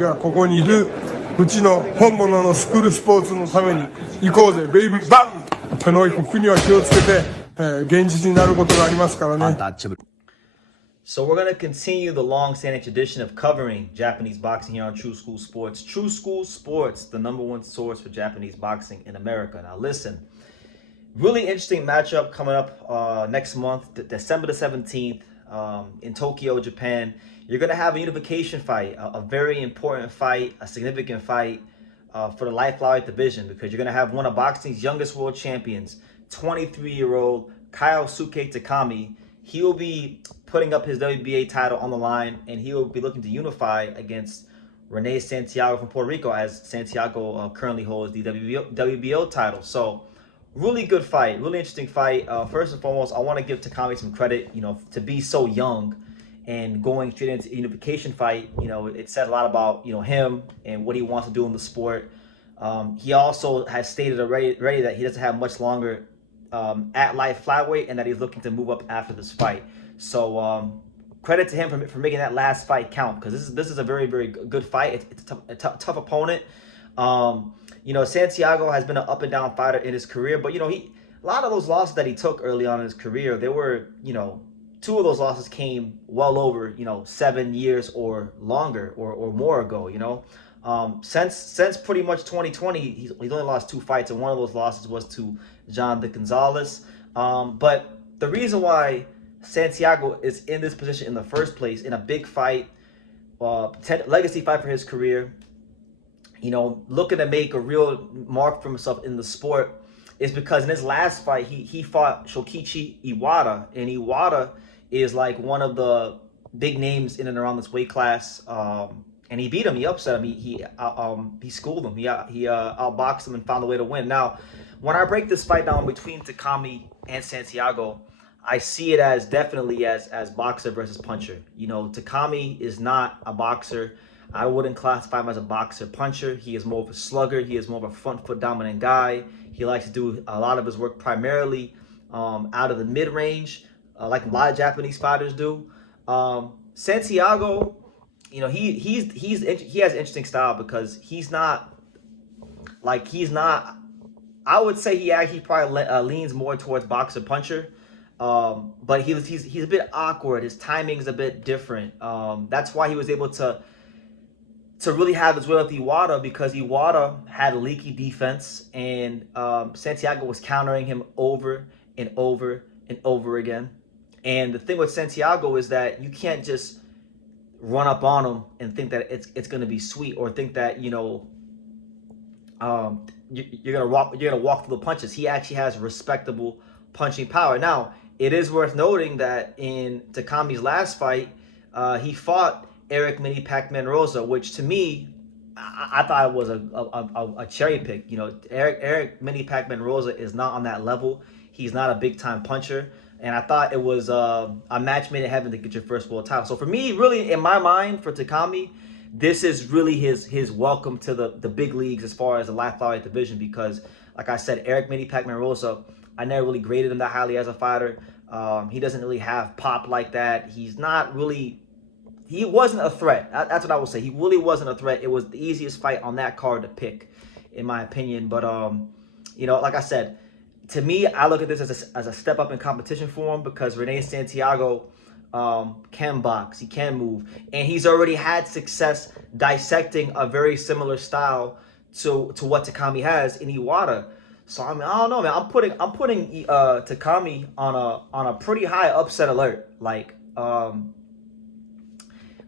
がここにいるうちの本物のスクールスポーツのために行こうぜベイビーバンこの国は気をつけて、現実になることがありますからね。So we're going to continue the long-standing tradition of covering Japanese boxing here on True School Sports. True School Sports, the #1 source for Japanese boxing in America. Now listen, really interesting matchup coming up next month, December the 17th in Tokyo, Japan. You're going to have a unification fight, a very important fight, a significant fight for the light flyweight division, because you're going to have one of boxing's youngest world champions, 23-year-old Kyosuke Takami. He will be putting up his WBA title on the line, and he will be looking to unify against Rene Santiago from Puerto Rico, as Santiago currently holds the WBO title. So really good fight, really interesting fight. First and foremost, I want to give Takami some credit, to be so young and going straight into a unification fight. It says a lot about, him and what he wants to do in the sport. He also has stated already that he doesn't have much longer at light flyweight, and that he's looking to move up after this fight. So credit to him for making that last fight count, because this is a very, very good fight. It's a tough opponent. Santiago has been an up and down fighter in his career, but a lot of those losses that he took early on in his career, they were, two of those losses came well over 7 years or longer or more ago. Since pretty much 2020, he's only lost 2 fights, and one of those losses was to John de Gonzalez. But the reason why Santiago is in this position in the first place, in a big fight, legacy fight for his career, looking to make a real mark for himself in the sport, is because in his last fight, he fought Shokichi Iwata, and Iwata is like one of the big names in and around this weight class. And he beat him. He upset him. He schooled him. He outboxed him and found a way to win. Now, when I break this fight down between Takami and Santiago, I see it as definitely as boxer versus puncher. Takami is not a boxer. I wouldn't classify him as a boxer puncher. He is more of a slugger. He is more of a front foot dominant guy. He likes to do a lot of his work primarily out of the mid range, like a lot of Japanese fighters do. Santiago, he has an interesting style, because he's not. I would say he actually probably leans more towards boxer puncher, but he's a bit awkward. His timing's a bit different. That's why he was able to really have his way with Iwata, because Iwata had a leaky defense, and Santiago was countering him over and over and over again. And the thing with Santiago is that you can't just run up on him and think that it's going to be sweet, or think that you're gonna walk through the punches. He actually has respectable punching power. Now, it is worth noting that in Takami's last fight, he fought Eric Mini Pac-Man Rosa, which to me, I thought it was a cherry pick. Eric Mini Pac-Man Rosa is not on that level. He's not a big time puncher, and I thought it was a match made in heaven to get your first world title. So for me, really, in my mind, for Takami, this is really his welcome to the big leagues as far as the light flyweight division, because, like I said, Eric Mini Pac-Man Rosa, I never really graded him that highly as a fighter. He doesn't really have pop like that. He wasn't a threat. That's what I would say. He really wasn't a threat. It was the easiest fight on that card to pick, in my opinion. But like I said, to me, I look at this as a step up in competition for him, because Rene Santiago can box, he can move, and he's already had success dissecting a very similar style to what Takami has in Iwata. So I don't know, man. I'm putting Takami on a pretty high upset alert. Like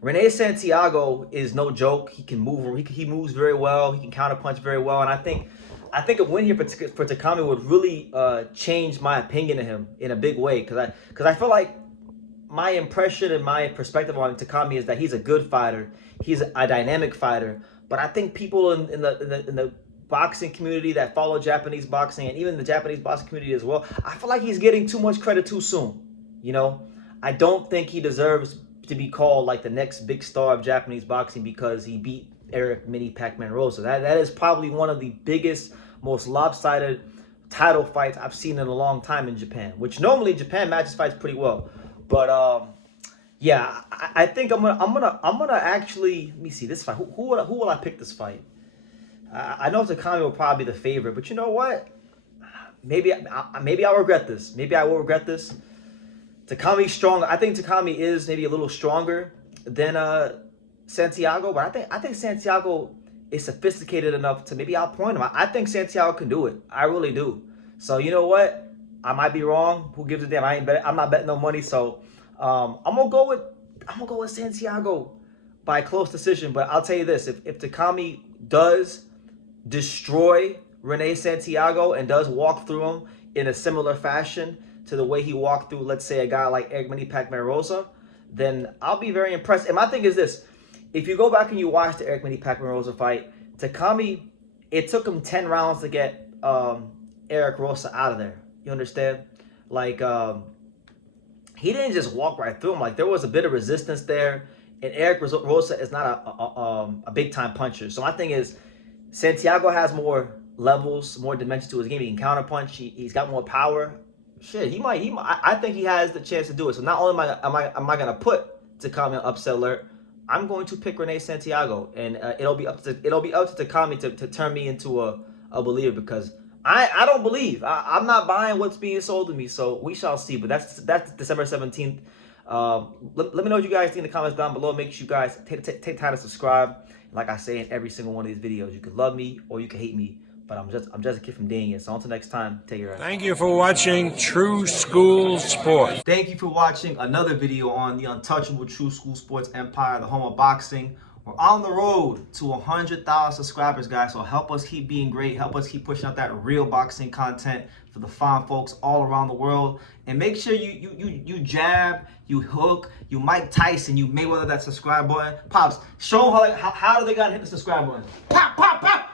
Rene Santiago is no joke. He can move. He moves very well. He can counterpunch very well, and I think a win here for Takami would really change my opinion of him in a big way, because I feel like my impression and my perspective on Takami is that he's a good fighter. He's a dynamic fighter. But I think people in the boxing community that follow Japanese boxing, and even the Japanese boxing community as well, I feel like he's getting too much credit too soon. I don't think he deserves to be called like the next big star of Japanese boxing because he beat Eric Mini Pac-Man Rosa. That is probably one of the biggest, most lopsided title fights I've seen in a long time in Japan, which normally Japan matches fights pretty well. But Yeah, I think I'm gonna actually let me see this fight. Who will I pick this fight? I know Takami will probably be the favorite, but you know what? Maybe I'll regret this. Maybe I will regret this. Takami's strong. I think Takami is maybe a little stronger than Santiago, but I think Santiago is sophisticated enough to maybe outpoint him. I think Santiago can do it. I really do. So you know what? I might be wrong. Who gives a damn? I'm not betting no money. So I'm gonna go with Santiago by close decision. But I'll tell you this: if Takami does destroy Rene Santiago and does walk through him in a similar fashion to the way he walked through, let's say, a guy like Eric Pacman Rosa, then I'll be very impressed. And my thing is this: if you go back and you watch the Eric Pacman Rosa fight, Takami, it took him 10 rounds to get Eric Rosa out of there. You understand? Like, he didn't just walk right through him. Like, there was a bit of resistance there. And Eric Rosa is not a big-time puncher. So my thing is, Santiago has more levels, more dimensions to his game. He can counterpunch. He's got more power. Shit, he might. I think he has the chance to do it. So not only am I gonna put Takami on upset alert, I'm going to pick Rene Santiago, and it'll be up to Takami to turn me into a believer, because I don't believe. I'm not buying what's being sold to me. So we shall see. But that's December 17th. Let me know what you guys think in the comments down below. Make sure you guys take time to subscribe. Like I say in every single one of these videos, you could love me or you could hate me, but I'm just a kid from Daniel. So until next time, take care. Thank you for watching True School Sports. Thank you for watching another video on the untouchable True School Sports Empire, the home of boxing. We're on the road to 100,000 subscribers, guys. So help us keep being great. Help us keep pushing out that real boxing content for the fine folks all around the world. And make sure you jab, you hook, you Mike Tyson, you Mayweather that subscribe button. Pops, show them how do they gotta hit the subscribe button. Pop, pop, pop.